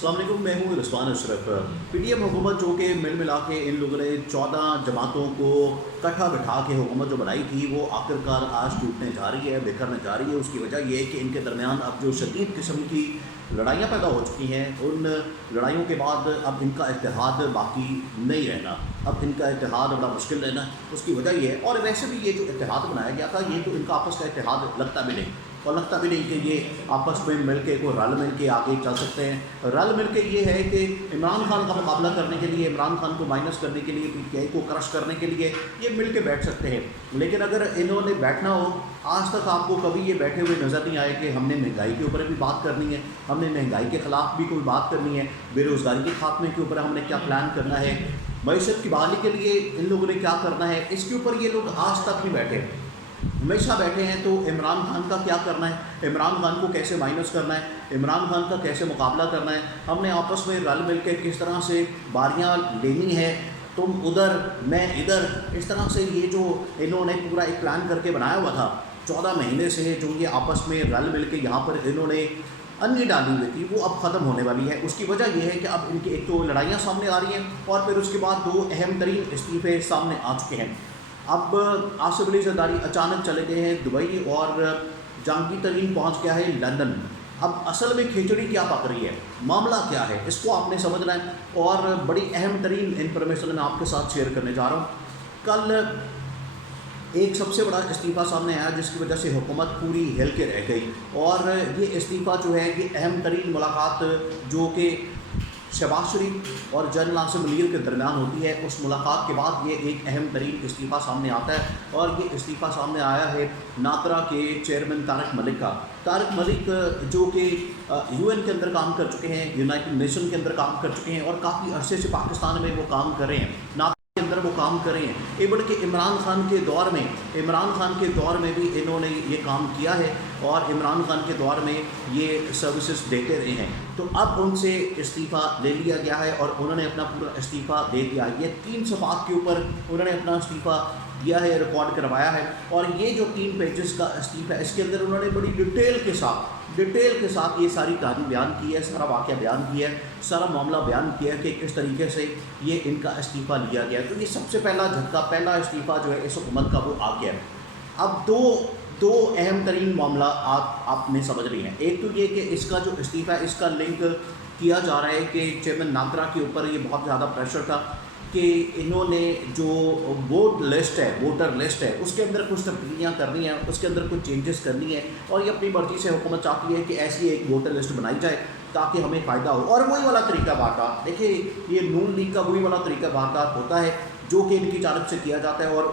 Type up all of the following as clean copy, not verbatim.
अस्सलाम वालेकुम, मैं हूँ रिजवान अशरफ। पीटीएम हुकूमत जो कि मिल मिला के इन लोगों ने 14 जमातों को कट्ठा बिठा के हुकूमत जो बनाई थी वो आखिरकार आज टूटने जा रही है, बिखरने जा रही है। उसकी वजह यह है कि इनके दरमियान अब जो शदीद किस्म की लड़ाइयाँ पैदा हो चुकी हैं, उन लड़ाइयों के बाद अब इनका इत्तेहाद बाकी नहीं रहना, अब इनका इत्तेहाद बड़ा मुश्किल रहना। उसकी वजह यह है, और वैसे भी ये जो इत्तेहाद बनाया गया था ये तो इनका आपस का इत्तेहाद लगता भी नहीं, और लगता भी नहीं कि ये आपस में मिल के कोई रल मिल के आगे चल सकते हैं। रल मिल के ये है कि इमरान खान का मुकाबला करने के लिए, इमरान खान को माइनस करने के लिए, पीटीआई को क्रश करने के लिए ये मिल के बैठ सकते हैं। लेकिन अगर इन्होंने बैठना हो, आज तक आपको कभी ये बैठे हुए नज़र नहीं आए कि हमने महंगाई के ऊपर भी बात करनी है, हमने महंगाई के ख़िलाफ़ भी कोई बात करनी है, बेरोज़गारी के खात्मे के ऊपर हमने क्या प्लान करना है, मईशत की बहाली के लिए इन लोगों ने क्या करना है, इसके ऊपर ये लोग आज तक नहीं बैठे। हमेशा बैठे हैं तो इमरान खान का क्या करना है, इमरान खान को कैसे माइनस करना है, इमरान खान का कैसे मुकाबला करना है, हमने आपस में रल मिल के किस तरह से बारियां लेनी है, तुम उधर मैं इधर, इस तरह से ये जो इन्होंने पूरा एक प्लान करके बनाया हुआ था 14 महीने से, जो ये आपस में रल मिल के यहाँ पर इन्होंने अन्य डाली हुई थी, वो अब ख़त्म होने वाली है। उसकी वजह यह है कि अब इनकी एक तो लड़ाइयाँ सामने आ रही हैं और फिर उसके बाद 2 अहम तरीन इस्तीफ़े सामने आ चुके हैं। अब आसिफ अली जरदारी अचानक चले गए हैं दुबई और जहांगीर तरीन पहुंच गया है लंदन। अब असल में खिचड़ी क्या पक रही है, मामला क्या है, इसको आपने समझना है। और बड़ी अहम तरीन इन्फॉर्मेशन मैं आपके साथ शेयर करने जा रहा हूँ। कल एक सबसे बड़ा इस्तीफ़ा सामने आया जिसकी वजह से हुकूमत पूरी हिल के रह गई, और ये इस्तीफ़ा जो है ये अहम तरीन मुलाकात जो कि शहबाज शरीफ और जनरल आसिम मुनीर के दरमियान होती है, उस मुलाकात के बाद ये एक अहम तरीन इस्तीफ़ा सामने आता है। और ये इस्तीफ़ा सामने आया है नाकरा के चेयरमैन तारिक मलिक का। तारिक मलिक जो कि यूएन के अंदर काम कर चुके हैं, यूनाइटेड नेशन के अंदर काम कर चुके हैं और काफ़ी अरसे से पाकिस्तान में वो काम कर रहे हैं, नाकरा के अंदर वो काम कर रहे हैं। ये बल्कि इमरान खान के दौर में भी इन्होंने ये काम किया है और इमरान खान के दौर में ये सर्विसेज देते रहे हैं। तो अब उनसे इस्तीफ़ा ले लिया गया है और उन्होंने अपना पूरा इस्तीफ़ा दे दिया। ये 3 सफ़ात के ऊपर उन्होंने अपना इस्तीफ़ा दिया है, रिकॉर्ड करवाया है। और ये जो 3 पेजेस का इस्तीफ़ा है, इसके अंदर उन्होंने बड़ी डिटेल के साथ ये सारी कहानी बयान की है, सारा वाक़या बयान किया है, सारा मामला बयान किया है कि किस तरीके से ये इनका इस्तीफ़ा लिया गया। तो ये सबसे पहला झटका, पहला इस्तीफ़ा जो है इस हुकूमत का वो आ गया। अब दो अहम तरीन मामला आपने समझ लिए हैं। एक तो ये कि इसका जो इस्तीफ़ा है इसका लिंक किया जा रहा है कि चेयरमैन नाकरा के ऊपर ये बहुत ज़्यादा प्रेशर था कि इन्होंने जो वोटर लिस्ट है उसके अंदर कुछ तब्दीलियाँ करनी है, उसके अंदर कुछ चेंजेस करनी है, और ये अपनी मर्ज़ी से हुकूमत चाहती है कि ऐसी एक वोटर लिस्ट बनाई जाए ताकि हमें फ़ायदा हो। और वही वाला तरीका वारदात, देखिए ये नून लीग का वही वाला तरीका वारदात होता है जो कि इनकी जानब से किया जाता है, और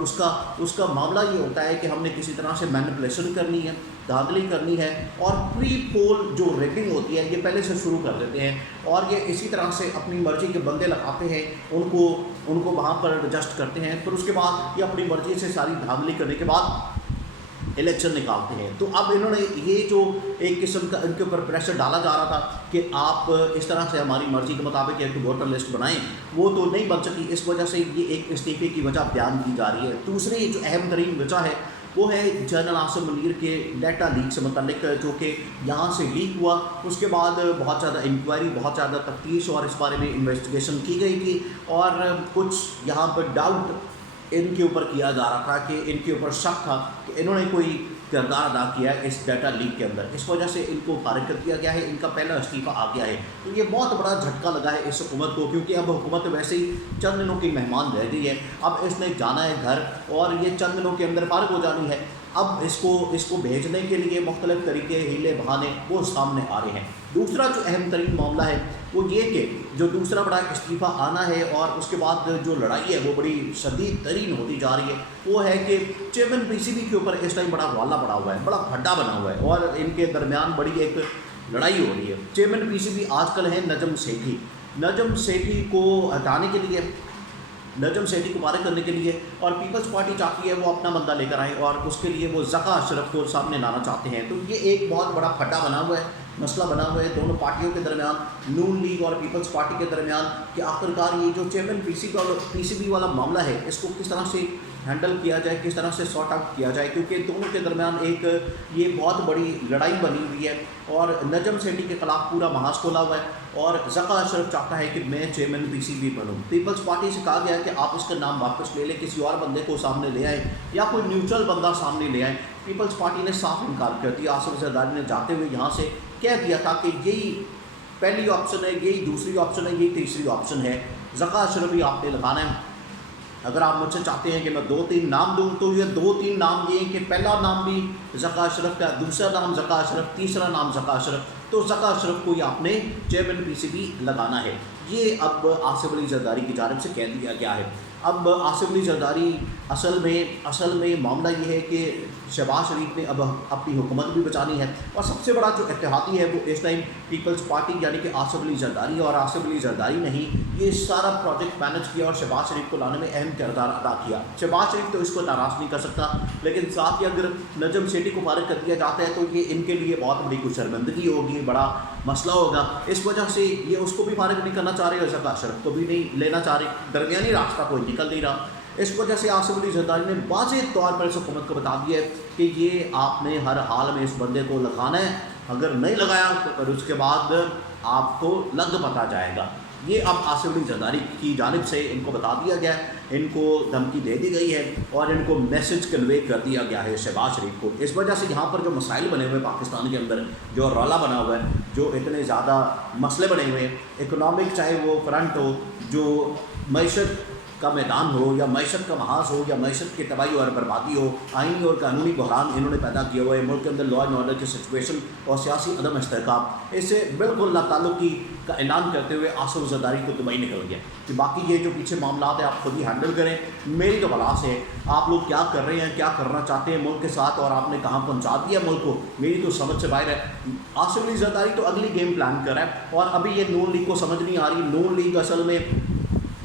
उसका मामला ये होता है कि हमने किसी तरह से मैनिपुलेशन करनी है, धांधली करनी है, और प्री पोल जो रेटिंग होती है ये पहले से शुरू कर देते हैं और ये इसी तरह से अपनी मर्ज़ी के बंदे लगाते हैं, उनको वहाँ पर एडजस्ट करते हैं, फिर उसके बाद ये अपनी मर्ज़ी से सारी धांधली करने के बाद इलेक्शन निकालते हैं। तो अब इन्होंने ये जो एक किस्म का इनके ऊपर प्रेशर डाला जा रहा था कि आप इस तरह से हमारी मर्ज़ी के मुताबिक एक वोटर लिस्ट बनाएं, वो तो नहीं बन सकी। इस वजह से ये एक इस्तीफ़े की वजह बयान की जा रही है। दूसरी जो अहम तरीन वजह है वो है जनरल आसिम मुनीर के डाटा लीक से मुतल्लिक, जो कि यहाँ से लीक हुआ। उसके बाद बहुत ज़्यादा इंक्वायरी, बहुत ज़्यादा तफ्तीश और इस बारे में इन्वेस्टिगेशन की गई थी, और कुछ यहाँ पर डाउट इनके ऊपर किया जा रहा था कि इनके ऊपर शक था कि इन्होंने कोई किरदार अदा किया है इस डाटा लीक के अंदर। इस वजह से इनको खारिज कर दिया गया है, इनका पहला इस्तीफ़ा आ गया है। तो ये बहुत बड़ा झटका लगा है इस हुकूमत को, क्योंकि अब हुकूमत वैसे ही चंद दिनों की मेहमान रह गई है। अब इसने जाना है घर और ये चंद दिनों के अंदर फारिग हो जानी है। अब इसको भेजने के लिए मुख्तलिफ तरीके, हीले बहाने वो सामने आ रहे हैं। दूसरा जो अहम तरीन मामला है वो ये कि जो दूसरा बड़ा इस्तीफ़ा आना है और उसके बाद जो लड़ाई है वो बड़ी शदीद तरीन होती जा रही है, वो है कि चेयरमैन पीसीबी के ऊपर इस टाइम बड़ा वाला पड़ा हुआ है, बड़ा फड्डा बना हुआ है और इनके दरमियान बड़ी एक लड़ाई हो रही है। चेयरमैन पीसीबी आजकल है नजम सेठी को हटाने के लिए, नजम सेठी को पारित करने के लिए, और पीपल्स पार्टी चाहती है वो अपना बंदा लेकर आए और उसके लिए वो ज़का अशरफ को सामने लाना चाहते हैं। तो ये एक बहुत बड़ा फड्डा बना हुआ है, मसला बना हुआ है दोनों पार्टियों के दरमियान, नून लीग और पीपल्स पार्टी के दरमियान, कि आखिरकार ये जो चेयरमैन पीसीबी वाला मामला है इसको किस तरह से ہینڈل کیا جائے, کس طرح سے سارٹ آؤٹ کیا جائے, کیونکہ دونوں کے درمیان ایک یہ بہت بڑی لڑائی بنی ہوئی ہے اور نجم سیٹھی کے خلاف پورا محاذ کھولا ہوا ہے اور ذکا اشرف چاہتا ہے کہ میں چیئرمین پی سی بی بنوں. پیپلز پارٹی سے کہا گیا ہے کہ آپ اس کا نام واپس لے لیں, کسی اور بندے کو سامنے لے آئیں یا کوئی نیوٹرل بندہ سامنے لے آئیں. پیپلز پارٹی نے صاف انکار کر دیا. آصف زرداری نے جاتے ہوئے یہاں سے کہہ دیا تھا کہ یہی پہلی آپشن ہے, یہی دوسری آپشن ہے, یہی تیسری آپشن ہے, ذکا اشرف ہی آپ نے لگانا ہے. اگر آپ مجھ سے چاہتے ہیں کہ میں 2-3 نام دوں تو یہ 2-3 نام یہ ہیں کہ پہلا نام بھی ذکا اشرف کا, دوسرا نام ذکا اشرف, تیسرا نام ذکا اشرف. تو ذکا اشرف کو یہ آپ نے چیئرمین پی سی بی لگانا ہے. یہ اب آصف علی زرداری کی جانب سے کہہ دیا گیا ہے. اب آصف علی زرداری اصل میں معاملہ یہ ہے کہ شہباز شریف نے اب اپنی حکومت بھی بچانی ہے اور سب سے بڑا جو اتحادی ہے وہ اس ٹائم پیپلز پارٹی یعنی کہ آصف علی زرداری, اور آصف علی زرداری نے ہی یہ سارا پروجیکٹ مینج کیا اور شہباز شریف کو لانے میں اہم کردار ادا کیا. شہباز شریف تو اس کو ناراض نہیں کر سکتا, لیکن ساتھ ہی اگر نجم سیٹھی کو فارغ کر دیا جاتا ہے تو یہ ان کے لیے بہت بڑی کچھ شرمندگی ہوگی, بڑا مسئلہ ہوگا. اس وجہ سے یہ اس کو بھی فارغ نہیں کرنا چاہ رہے اور ذکا اشرف کو بھی نہیں لینا چاہ رہے, درمیانی راستہ کوئی نکل نہیں رہا. اس وجہ سے آصف علی زرداری نے واضح طور پر اس حکومت کو بتا دیا ہے کہ یہ آپ نے ہر حال میں اس بندے کو لگانا ہے, اگر نہیں لگایا تو پھر اس کے بعد آپ کو لگ پتا جائے گا. یہ اب آصف علی زرداری کی جانب سے ان کو بتا دیا گیا ہے, ان کو دھمکی دے دی گئی ہے اور ان کو میسج کنوے کر دیا گیا ہے شہباز شریف کو. اس وجہ سے یہاں پر جو مسائل بنے ہوئے پاکستان کے اندر, جو رولا بنا ہوا ہے, جو اتنے زیادہ مسئلے بنے ہوئے ہیں, اکنامک چاہے وہ فرنٹ ہو, جو معیشت کا میدان ہو یا معیشت کا محاذ ہو یا معیشت کی تباہی اور بربادی ہو, آئینی اور قانونی بحران انہوں نے پیدا کیا ہوا ہے, ملک کے اندر لا اینڈ آرڈر کی سچویشن اور سیاسی عدم استحکام, اس سے بالکل ناتعلقی کا اعلان کرتے ہوئے آصف زرداری کو دبئی نکل گیا کہ باقی یہ جو پیچھے معاملات ہیں آپ خود ہی ہینڈل کریں, میری تو بلاس ہے, آپ لوگ کیا کر رہے ہیں, کیا کرنا چاہتے ہیں ملک کے ساتھ اور آپ نے کہاں پہنچا دیا ملک کو, میری تو سمجھ سے باہر ہے. آصف علی زرداری تو اگلی گیم پلان کر رہا ہے اور ابھی یہ نون لیگ کو سمجھ نہیں آ رہی. نون لیگ اصل میں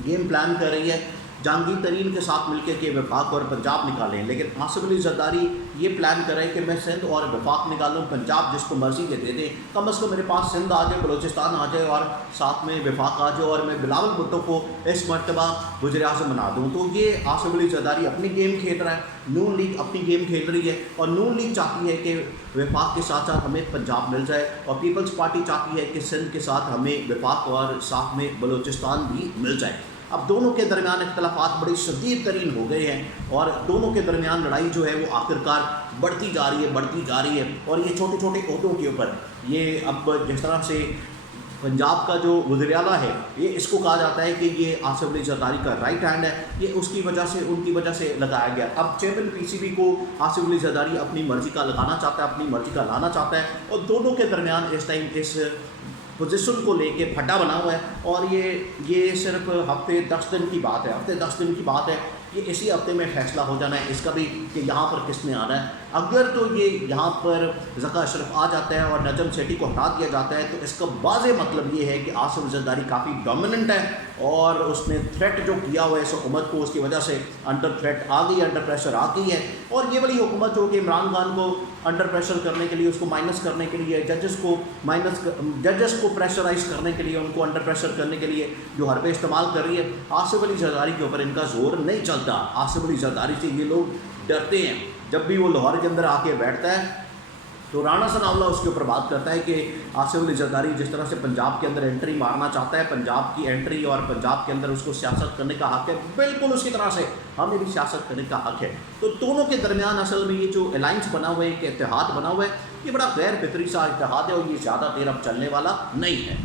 گیم پلان کر رہی ہے جہانگیر ترین کے ساتھ مل کے کہ وفاق اور پنجاب نکالیں, لیکن آصف علی زرداری یہ پلان کرے کہ میں سندھ اور وفاق نکالوں, پنجاب جس کو مرضی کے دے دیں, کم از کم میرے پاس سندھ آ جائے, بلوچستان آ جائے اور ساتھ میں وفاق آ جائے اور میں بلاول بھٹو کو اس مرتبہ وزیر اعظم بنا دوں. تو یہ آصف علی زرداری اپنی گیم کھیل رہا ہے, نون لیگ اپنی گیم کھیل رہی ہے اور نون لیگ چاہتی ہے کہ وفاق کے ساتھ ساتھ ہمیں پنجاب مل جائے اور پیپلز پارٹی چاہتی ہے کہ سندھ کے ساتھ ہمیں وفاق اور ساتھ میں بلوچستان بھی مل جائے. اب دونوں کے درمیان اختلافات بڑی شدید ترین ہو گئے ہیں اور دونوں کے درمیان لڑائی جو ہے وہ آخرکار بڑھتی جا رہی ہے اور یہ چھوٹے چھوٹے عہدوں کے اوپر, یہ اب جس طرح سے پنجاب کا جو وزیر اعلیٰ ہے یہ اس کو کہا جاتا ہے کہ یہ آصف علی زرداری کا رائٹ ہینڈ ہے, یہ اس کی وجہ سے ان کی وجہ سے لگایا گیا. اب چیئرمین پی سی بی کو آصف علی زرداری اپنی مرضی کا لگانا چاہتا ہے, اپنی مرضی کا لانا چاہتا ہے اور دونوں کے درمیان اس ٹائم اس پوزیشن کو لے کے پھڈا بنا ہوا ہے. اور یہ صرف ہفتے 10 دن کی بات ہے, یہ اسی ہفتے میں فیصلہ ہو جانا ہے اس کا بھی کہ یہاں پر کس نے آنا ہے. اگر تو یہ یہاں پر ذکا اشرف آ جاتا ہے اور نجم سیٹھی کو ہٹا دیا جاتا ہے تو اس کا واضح مطلب یہ ہے کہ آصف زرداری کافی ڈومیننٹ ہے اور اس نے تھریٹ جو کیا ہوا ہے اس حکومت کو, اس کی وجہ سے انڈر تھریٹ آ گئی, انڈر پریشر آ گئی ہے. اور یہ والی حکومت جو کہ عمران خان کو انڈر پریشر کرنے کے لیے, اس کو مائنس کرنے کے لیے, ججز کو پریشرائز کرنے کے لیے, ان کو انڈر پریشر کرنے کے لیے جو حربے استعمال کر رہی ہے, آصف علی زرداری کے اوپر ان کا زور نہیں چلتا. آصف علی زرداری سے یہ لوگ ڈرتے ہیں. جب بھی وہ لاہور کے اندر آ کے بیٹھتا ہے تو رانا ثناء اللہ اس کے اوپر بات کرتا ہے کہ آصف علی زرداری جس طرح سے پنجاب کے اندر انٹری مارنا چاہتا ہے, پنجاب کی انٹری اور پنجاب کے اندر اس کو سیاست کرنے کا حق ہے, بالکل اسی طرح سے ہمیں بھی سیاست کرنے کا حق ہے. تو دونوں کے درمیان اصل میں یہ جو الائنس بنا ہوا ہے, کہ اتحاد بنا ہوا ہے, یہ بڑا غیر فطری سا اتحاد ہے اور یہ زیادہ دیر اب چلنے والا نہیں ہے.